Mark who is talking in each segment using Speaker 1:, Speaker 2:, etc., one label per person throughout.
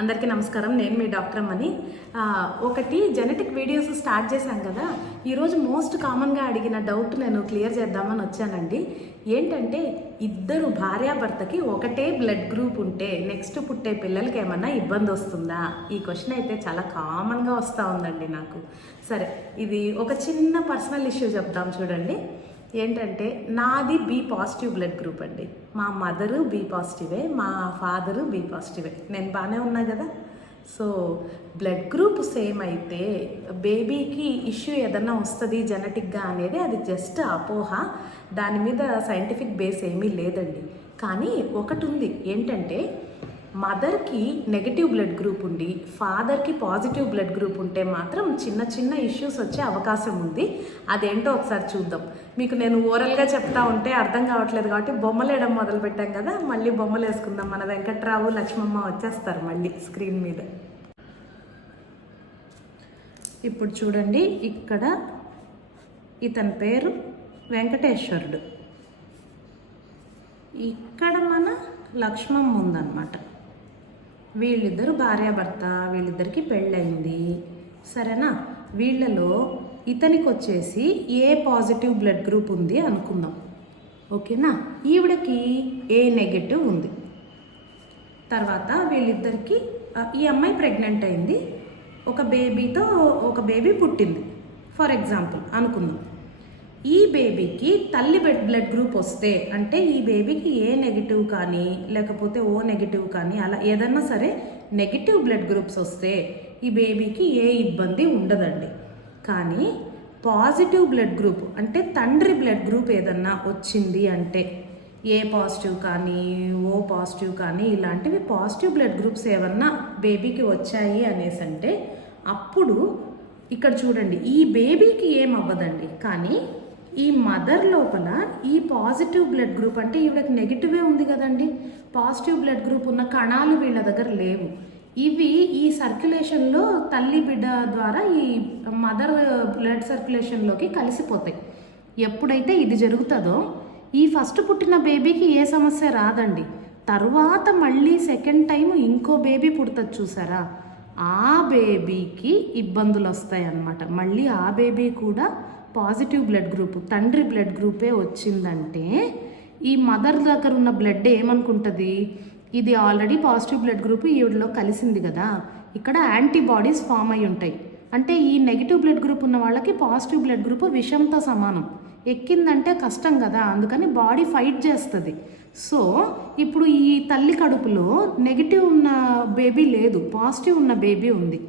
Speaker 1: అందరికీ నమస్కారం. నేను మీ డాక్టర్ అమ్మని. ఒకటి జెనెటిక్ వీడియోస్ స్టార్ట్ చేశాం కదా. ఈరోజు మోస్ట్ కామన్గా అడిగిన డౌట్ నేను క్లియర్ చేద్దామని వచ్చానండి. ఏంటంటే ఇద్దరు భార్యాభర్తకి ఒకటే బ్లడ్ గ్రూప్ ఉంటే నెక్స్ట్ పుట్టే పిల్లలకి ఏమన్నా ఇబ్బంది వస్తుందా? ఈ క్వశ్చన్ అయితే చాలా కామన్గా వస్తూ ఉందండి నాకు. సరే ఇది ఒక చిన్న పర్సనల్ ఇష్యూ చెప్తాం చూడండి. ఏంటంటే నాది బి పాజిటివ్ బ్లడ్ గ్రూప్ అండి. మా మదరు బి పాజిటివే మా ఫాదరు బి పాజిటివే. నేను బాగానే ఉన్నా కదా. సో బ్లడ్ గ్రూప్ సేమ్ అయితే బేబీకి ఇష్యూ ఏదన్నా వస్తుంది జెనటిక్గా అనేది అది జస్ట్ అపోహ. దాని మీద సైంటిఫిక్ బేస్ ఏమీ లేదండి. కానీ ఒకటి ఉంది ఏంటంటే మదర్కి నెగిటివ్ బ్లడ్ గ్రూప్ ఉండి ఫాదర్కి పాజిటివ్ బ్లడ్ గ్రూప్ ఉంటే మాత్రం చిన్న చిన్న ఇష్యూస్ వచ్చే అవకాశం ఉంది. అదేంటో ఒకసారి చూద్దాం. మీకు నేను ఓరల్గా చెప్తా ఉంటే అర్థం కావట్లేదు కాబట్టి బొమ్మలు వేయడం మొదలు పెట్టాం కదా మళ్ళీ బొమ్మలు వేసుకుందాం. మన వెంకట్రావు లక్ష్మమ్మ వచ్చేస్తారు మళ్ళీ స్క్రీన్ మీద. ఇప్పుడు చూడండి ఇక్కడ ఇతని పేరు వెంకటేశ్వరుడు. ఇక్కడ మన లక్ష్మమ్మ ఉందన్నమాట. వీళ్ళిద్దరు భార్యాభర్త వీళ్ళిద్దరికి పెళ్ళయింది. సరేనా? వీళ్ళలో ఇతనికి వచ్చేసి ఏ పాజిటివ్ బ్లడ్ గ్రూప్ ఉంది అనుకుందాం. ఓకేనా? ఈవిడకి ఏ నెగటివ్ ఉంది? తర్వాత వీళ్ళిద్దరికి ఈ అమ్మాయి ప్రెగ్నెంట్ అయింది. ఒక బేబీతో ఒక బేబీ పుట్టింది. ఫర్ ఎగ్జాంపుల్ అనుకుందాం. ఈ బేబీకి తల్లి బ్లడ్ బ్లడ్ గ్రూప్ వస్తే అంటే ఈ బేబీకి ఏ నెగిటివ్ కానీ లేకపోతే ఓ నెగిటివ్ కానీ అలా ఏదన్నా సరే నెగిటివ్ బ్లడ్ గ్రూప్స్ వస్తే ఈ బేబీకి ఏ ఇబ్బంది ఉండదండి. కానీ పాజిటివ్ బ్లడ్ గ్రూప్ అంటే తండ్రి బ్లడ్ గ్రూప్ ఏదన్నా వచ్చింది అంటే ఏ పాజిటివ్ కానీ ఓ పాజిటివ్ కానీ ఇలాంటివి పాజిటివ్ బ్లడ్ గ్రూప్స్ ఏమన్నా బేబీకి వచ్చాయి అనేసి అంటే అప్పుడు ఇక్కడ చూడండి ఈ బేబీకి ఏమవ్వదండి. కానీ ఈ మదర్ లోపల ఈ పాజిటివ్ బ్లడ్ గ్రూప్ అంటే ఈవిడకి నెగిటివే ఉంది కదండి. పాజిటివ్ బ్లడ్ గ్రూప్ ఉన్న కణాలు వీళ్ళ దగ్గర లేవు. ఇవి ఈ సర్క్యులేషన్లో తల్లి బిడ్డ ద్వారా ఈ మదర్ బ్లడ్ సర్క్యులేషన్లోకి కలిసిపోతాయి. ఎప్పుడైతే ఇది జరుగుతుందో ఈ ఫస్ట్ పుట్టిన బేబీకి ఏ సమస్య రాదండి. తర్వాత మళ్ళీ సెకండ్ టైం ఇంకో బేబీ పుడుతుంది చూసారా? ఆ బేబీకి ఇబ్బందులు వస్తాయి అన్నమాట మళ్ళీ ఆ బేబీ కూడా పాజిటివ్ బ్లడ్ గ్రూప్ తండ్రి బ్లడ్ గ్రూపే వచ్చిందంటే ఈ మదర్ దగ్గర ఉన్న బ్లడ్ ఏమనుకుంటుంది? ఇది ఆల్రెడీ పాజిటివ్ బ్లడ్ గ్రూప్ ఈవిడలో కలిసింది కదా. ఇక్కడ యాంటీబాడీస్ ఫామ్ అయి ఉంటాయి. అంటే ఈ నెగిటివ్ బ్లడ్ గ్రూప్ ఉన్న వాళ్ళకి పాజిటివ్ బ్లడ్ గ్రూప్ విషంతో సమానం. ఎక్కిందంటే కష్టం కదా అందుకని బాడీ ఫైట్ చేస్తుంది. సో ఇప్పుడు ఈ తల్లి కడుపులో నెగిటివ్ ఉన్న బేబీ లేదు పాజిటివ్ ఉన్న బేబీ ఉంది.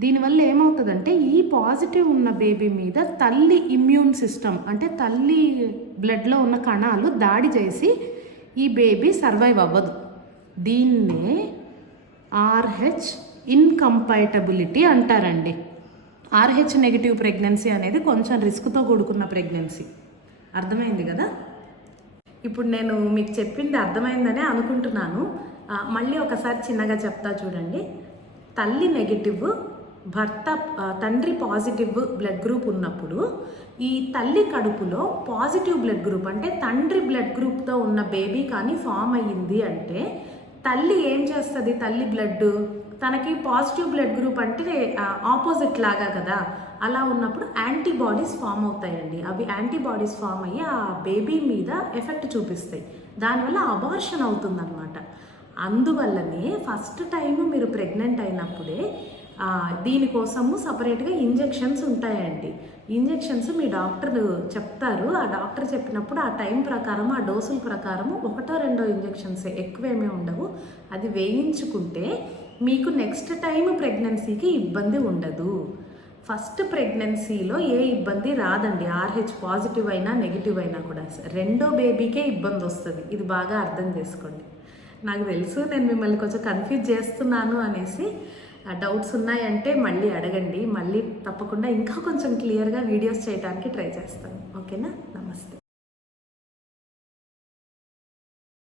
Speaker 1: దీనివల్ల ఏమవుతుందంటే ఈ పాజిటివ్ ఉన్న బేబీ మీద తల్లి ఇమ్యూన్ సిస్టమ్ అంటే తల్లి బ్లడ్లో ఉన్న కణాలు దాడి చేసి ఈ బేబీ సర్వైవ్ అవ్వదు. దీన్నే ఆర్హెచ్ ఇన్కంపైటబిలిటీ అంటారండి. ఆర్హెచ్ నెగిటివ్ ప్రెగ్నెన్సీ అనేది కొంచెం రిస్క్తో కూడుకున్న ప్రెగ్నెన్సీ. అర్థమైంది కదా? ఇప్పుడు నేను మీకు చెప్పింది అర్థమైందనే అనుకుంటున్నాను. మళ్ళీ ఒకసారి చిన్నగా చెప్తా చూడండి. తల్లి నెగిటివ్ భర్త తండ్రి పాజిటివ్ బ్లడ్ గ్రూప్ ఉన్నప్పుడు ఈ తల్లి కడుపులో పాజిటివ్ బ్లడ్ గ్రూప్ అంటే తండ్రి బ్లడ్ గ్రూప్తో ఉన్న బేబీ కానీ ఫామ్ అయ్యింది అంటే తల్లి ఏం చేస్తుంది? తల్లి బ్లడ్ తనకి పాజిటివ్ బ్లడ్ గ్రూప్ అంటే ఆపోజిట్ లాగా కదా. అలా ఉన్నప్పుడు యాంటీబాడీస్ ఫామ్ అవుతాయండి. అవి యాంటీబాడీస్ ఫామ్ అయ్యి ఆ బేబీ మీద ఎఫెక్ట్ చూపిస్తాయి. దానివల్ల అబార్షన్ అవుతుందన్నమాట. అందువల్లనే ఫస్ట్ టైం మీరు ప్రెగ్నెంట్ అయినప్పుడే దీనికోసము సపరేట్గా ఇంజెక్షన్స్ ఉంటాయండి. ఇంజెక్షన్స్ మీ డాక్టర్ చెప్తారు. ఆ డాక్టర్ చెప్పినప్పుడు ఆ టైం ప్రకారం ఆ డోసుల ప్రకారము ఒకటో రెండో ఇంజెక్షన్స్ ఎక్కువేమీ ఉండవు. అది వేయించుకుంటే మీకు నెక్స్ట్ టైం ప్రెగ్నెన్సీకి ఇబ్బంది ఉండదు. ఫస్ట్ ప్రెగ్నెన్సీలో ఏ ఇబ్బంది రాదండి. ఆర్హెచ్ పాజిటివ్ అయినా నెగిటివ్ అయినా కూడా రెండో బేబీకే ఇబ్బంది వస్తుంది. ఇది బాగా అర్థం చేసుకోండి. నాకు తెలుసు నేను మిమ్మల్ని కొంచెం కన్ఫ్యూజ్ చేస్తున్నాను అనేసి డౌట్స్ ఉన్నాయంటే మళ్ళీ అడగండి. మళ్ళీ తప్పకుండా ఇంకా కొంచెం క్లియర్గా వీడియోస్ చేయడానికి ట్రై చేస్తాను. ఓకేనా నమస్తే.